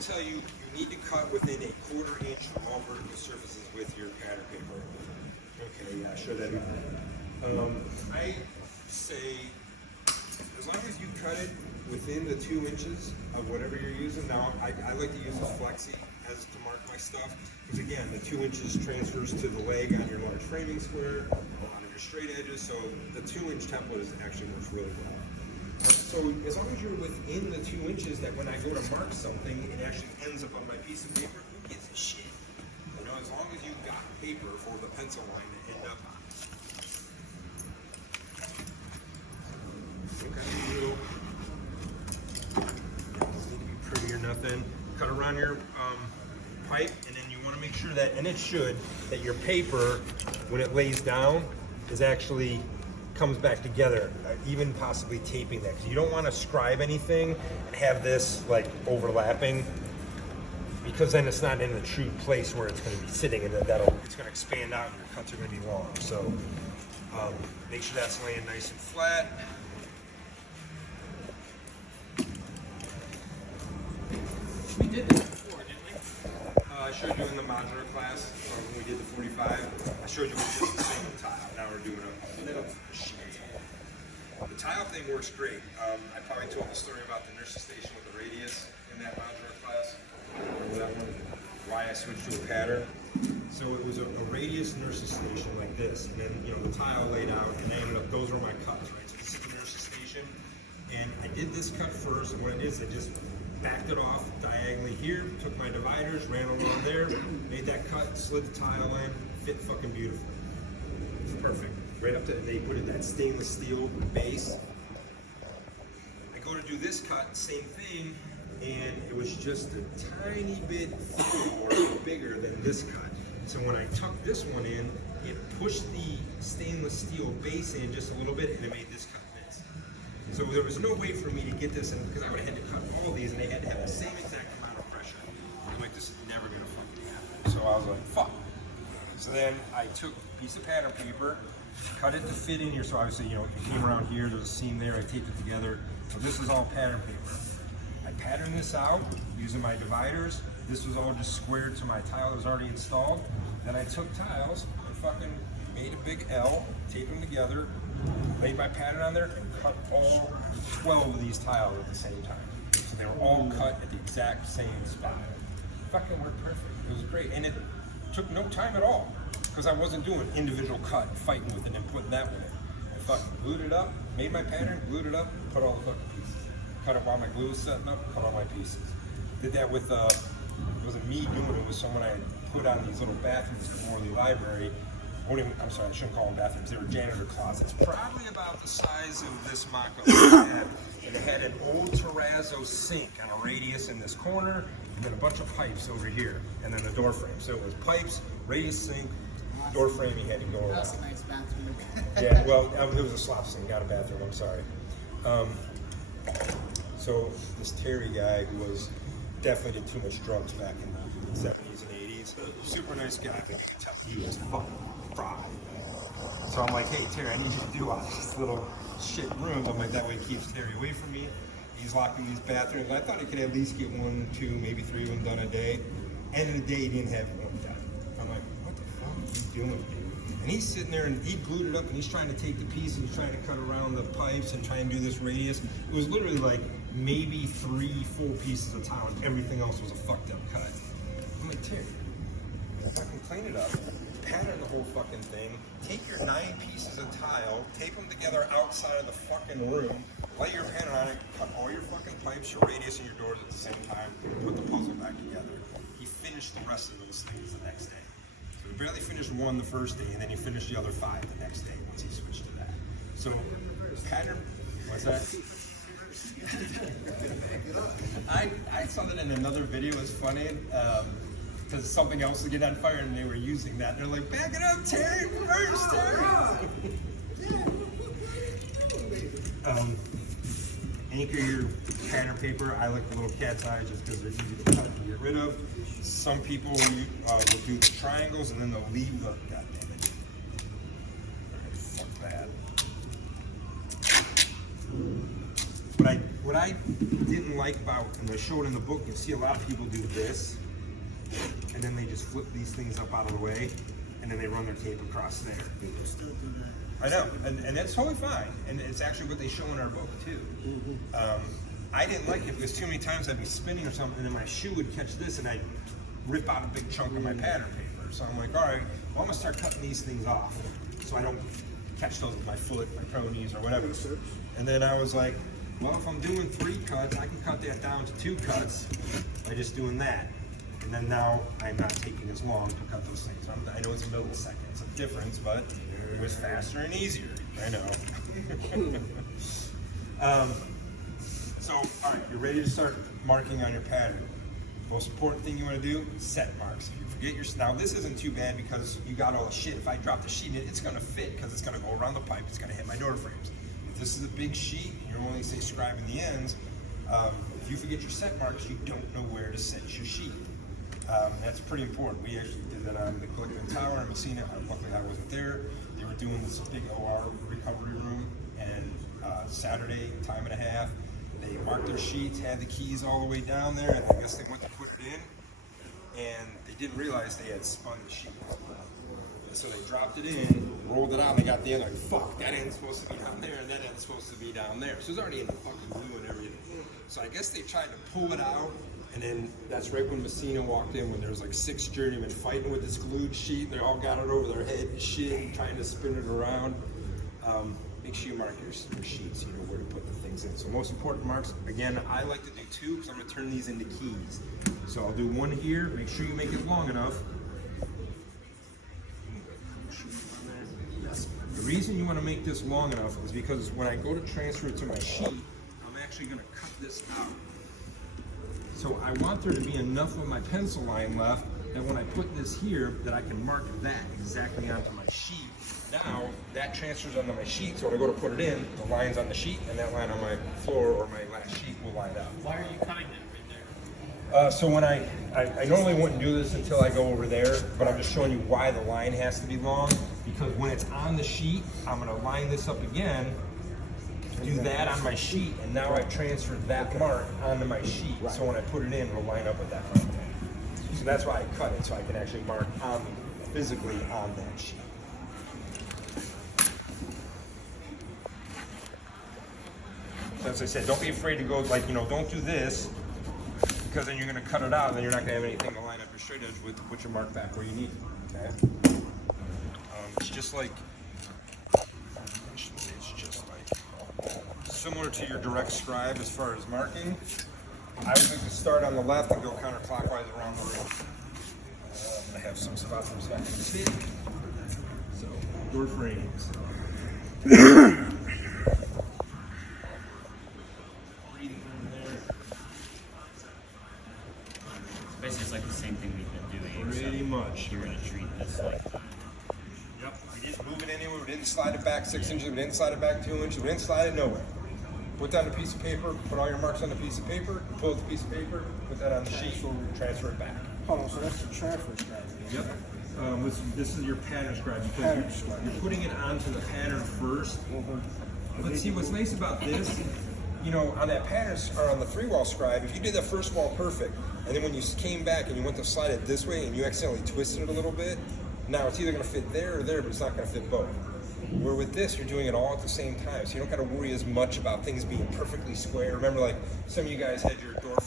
tell you, you need to cut within a 1/4 inch of all vertical surfaces with your pattern paper. Okay, yeah, sure that. I say, as long as you cut it within the 2 inches of whatever you're using. Now, I like to use a flexi as to mark my stuff, because again, the 2 inches transfers to the leg on your large framing square, on your straight edges, so the 2-inch template is actually works really well. So as long as you're within the 2 inches, that when I go to mark something, it actually ends up on my piece of paper, who gives a shit? You know, as long as you've got paper for the pencil line to end up on. Okay, doesn't need to be pretty or nothing. Cut around your pipe, and then you want to make sure that, and it should, that your paper, when it lays down, is actually comes back together, even possibly taping that, because you don't want to scribe anything and have this like overlapping, because then it's not in the true place where it's going to be sitting, and then it's going to expand out and your cuts are going to be long. So make sure that's laying nice and flat. We did this before, didn't we? I showed you in the modular class when we did the 45. I showed you with just a single tile. Now we're doing a little sheet. The tile thing works great. I probably told the story about the nurse's station with the radius in that modular class. Remember that one? Why I switched to a pattern. So it was a radius nurse's station like this, and then the tile laid out, and I ended up, those were my cuts, right? So this is the nurse's station, and I did this cut first, and what it is, I just backed it off diagonally here, took my dividers, ran along there, made that cut, slid the tile in, fit fucking beautiful. It's perfect. Right up to, they put in that stainless steel base. I go to do this cut, same thing, and it was just a tiny bit thicker or bigger than this cut. So when I tucked this one in, it pushed the stainless steel base in just a little bit, and it made this cut miss. So there was no way for me to get this in, because I would have had to cut all these, and they had to have the same exact amount of pressure. I'm like, this is never gonna fucking happen. So I was like, fuck. So then I took a piece of pattern paper, cut it to fit in here. So obviously, it came around here, there's a seam there, I taped it together. So this is all pattern paper. I patterned this out using my dividers. This was all just squared to my tile that was already installed. Then I took tiles and fucking made a big L, taped them together, laid my pattern on there, and cut all 12 of these tiles at the same time. So they were all cut at the exact same spot. Fucking worked perfect. It was great. And it took no time at all, because I wasn't doing individual cut, fighting with it and putting that one in. I fucking glued it up, made my pattern, glued it up, put all the fucking pieces. Cut up while my glue was setting up, cut all my pieces. Did that with, it wasn't me doing it, it was someone I had put on these little bathrooms at the Morley Library. I'm sorry, I shouldn't call them bathrooms, they were janitor closets. Probably about the size of this mock-up I had. And it had an old terrazzo sink on a radius in this corner, and then a bunch of pipes over here, and then the door frame. So it was pipes, radius sink, door frame you had to go around. That's a nice bathroom. Yeah, well, it was a slop sink, not a bathroom, I'm sorry. So this Terry guy, who was definitely did too much drugs back in the 70s and 80s, super nice guy, but you can tell he was fucking fried. So I'm like, hey Terry, I need you to do all these little shit rooms. I'm like, that way it keeps Terry away from me. He's locking these bathrooms. I thought he could at least get 1, 2, maybe 3 of them done a day. End of the day, he didn't have one done. I'm like, what the fuck are you doing, dude? And he's sitting there and he glued it up, and he's trying to take the piece and he's trying to cut around the pipes and try and do this radius. It was literally like maybe 3 full pieces of tile, and everything else was a fucked up cut. I'm like, Terry, fucking clean it up, pattern the whole fucking thing, take your 9 pieces of tile, tape them together outside of the fucking room, lay your pattern on it, cut all your fucking pipes, your radius, and your doors at the same time, put the puzzle back together. He finished the rest of those things the next day. So he barely finished 1 the first day, and then he finished the other 5 the next day once he switched to that. So pattern, what's that? I saw that in another video. It was funny because something else would get on fire and they were using that. They're like, back it up, Terry, first, Terry. Anchor your pattern paper. I like the little cat's eye just because they're easy to cut and get rid of. Some people will do the triangles and then they'll leave the, god damn it. Fuck that. But I what I didn't like about, and I showed in the book, you see a lot of people do this, and then they just flip these things up out of the way, and then they run their tape across there. People still do that. I know, and that's totally fine, and it's actually what they show in our book too. I didn't like it because too many times I'd be spinning or something, and then my shoe would catch this, and I'd rip out a big chunk of my pattern paper. So I'm like, all right, well, I'm gonna start cutting these things off, so I don't catch those with my foot, my cronies, or whatever. And then I was like, well, if I'm doing 3 cuts, I can cut that down to 2 cuts by just doing that. And then now I'm not taking as long to cut those things. I know it's milliseconds of difference, but it was faster and easier. I know. So, all right, you're ready to start marking on your pattern. Most important thing you want to do, set marks. If you forget your, now this isn't too bad because you got all the shit. If I drop the sheet in, it's going to fit because it's going to go around the pipe. It's going to hit my door frames. If this is a big sheet, you're only say scribe in the ends. If you forget your set marks, you don't know where to set your sheet. That's pretty important. We actually did that on the Glickman Tower in Messina. Luckily I wasn't there. They were doing this big OR recovery room, and Saturday, time and a half, they marked their sheets, had the keys all the way down there, and I guess they went to put it in, and they didn't realize they had spun the sheet. And so they dropped it in, rolled it out, and they got the end like, fuck, that end's supposed to be down there, and that end's supposed to be down there. So it's already in the fucking glue and everything. So I guess they tried to pull it out, and then that's right when Messina walked in, when there was like 6 journeymen fighting with this glued sheet. They all got it over their head and shit, and trying to spin it around. Make sure you mark your sheets, you know where to put the things in. So most important marks, again, I like to do 2 because I'm going to turn these into keys. So I'll do 1 here, make sure you make it long enough. The reason you want to make this long enough is because when I go to transfer it to my sheet, I'm actually going to cut this out. So I want there to be enough of my pencil line left that when I put this here, that I can mark that exactly onto my sheet. Now, that transfers onto my sheet, so when I go to put it in, the line's on the sheet, and that line on my floor or my last sheet will line up. Why are you cutting that right there? So when I normally wouldn't do this until I go over there, but I'm just showing you why the line has to be long, because when it's on the sheet, I'm gonna line this up again, do that on my sheet, and now I've transferred that mark onto my sheet, so when I put it in, it'll line up with that mark. So that's why I cut it, so I can actually mark physically on that sheet. So as I said, don't be afraid to go, like, you know, don't do this, because then you're going to cut it out, and then you're not going to have anything to line up your straight edge with to put your mark back where you need it, okay? It's just like, similar to your direct scribe as far as marking. I would like to start on the left and go counterclockwise around the room. I have some spots where I can see. So, door frames. Basically, it's like the same thing we've been doing. Pretty much. You're going to treat this like. Yep. We didn't move it anywhere. We didn't slide it back 6 inches. We didn't slide it back 2 inches. We didn't slide it nowhere. Put down a piece of paper. Put all your marks on the piece of paper. Pull out the piece of paper. Put that on the sheet. Transfer it back. Hold on, so that's the transfer scribe. Yep. This is your pattern scribe because you're putting it onto the pattern first. But see, what's nice about this, you know, on that pattern or on the 3-wall scribe, if you did the first wall perfect, and then when you came back and you went to slide it this way and you accidentally twisted it a little bit, now it's either going to fit there or there, but it's not going to fit both. Where with this, you're doing it all at the same time, so you don't got to worry as much about things being perfectly square. Remember, like some of you guys had your door